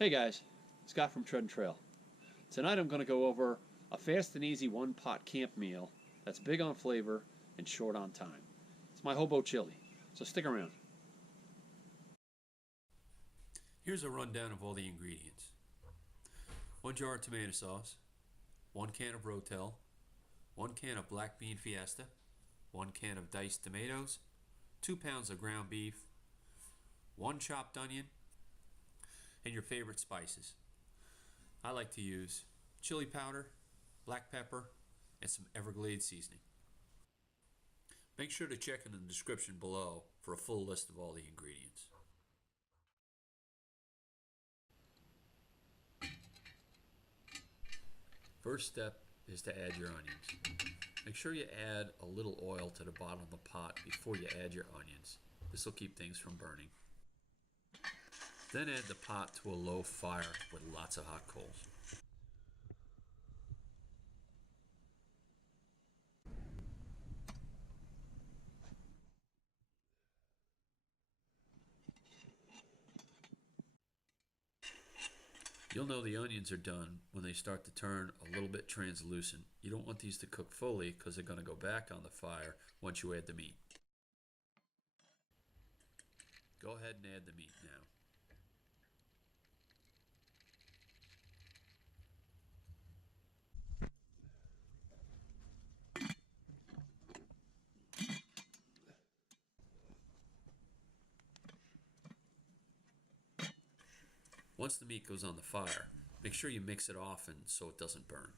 Hey guys, Scott from Tread and Trail. Tonight I'm going to go over a fast and easy one-pot camp meal that's big on flavor and short on time. It's my Hobo chili, so stick around. Here's a rundown of all the ingredients. 1 jar of tomato sauce, 1 can of RoTel, 1 can of black bean fiesta, 1 can of diced tomatoes, 2 pounds of ground beef, 1 chopped onion, and your favorite spices. I like to use chili powder, black pepper, and some Everglades seasoning. Make sure to check in the description below for a full list of all the ingredients. First step is to add your onions. Make sure you add a little oil to the bottom of the pot before you add your onions. This will keep things from burning. Then add the pot to a low fire with lots of hot coals. You'll know the onions are done when they start to turn a little bit translucent. You don't want these to cook fully because they're going to go back on the fire once you add the meat. Go ahead and add the meat now. Once the meat goes on the fire, make sure you mix it often so it doesn't burn.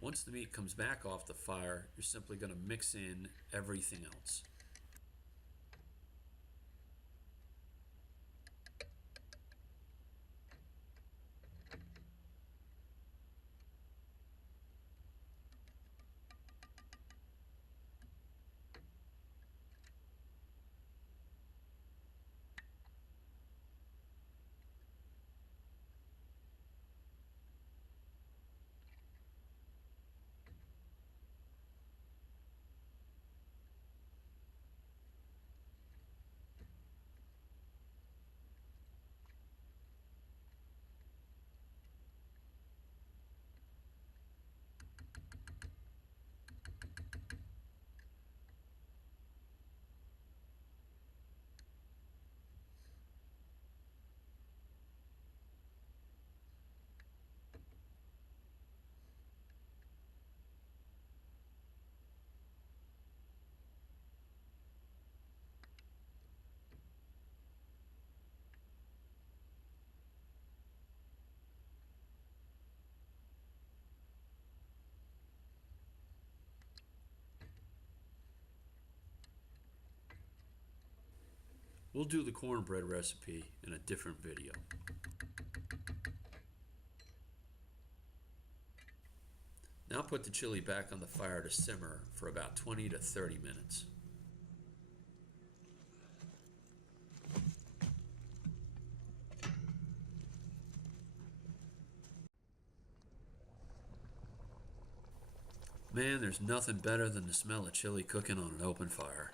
Once the meat comes back off the fire, you're simply going to mix in everything else. We'll do the cornbread recipe in a different video. Now put the chili back on the fire to simmer for about 20 to 30 minutes. Man, there's nothing better than the smell of chili cooking on an open fire.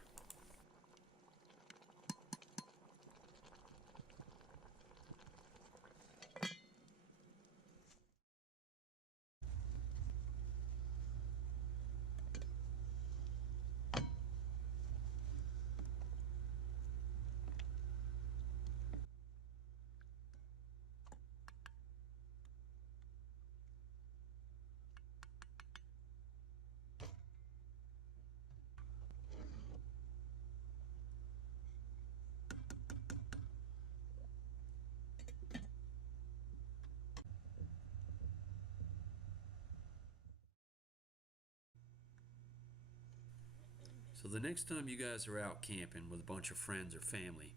So the next time you guys are out camping with a bunch of friends or family,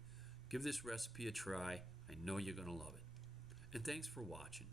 give this recipe a try. I know you're going to love it. And thanks for watching.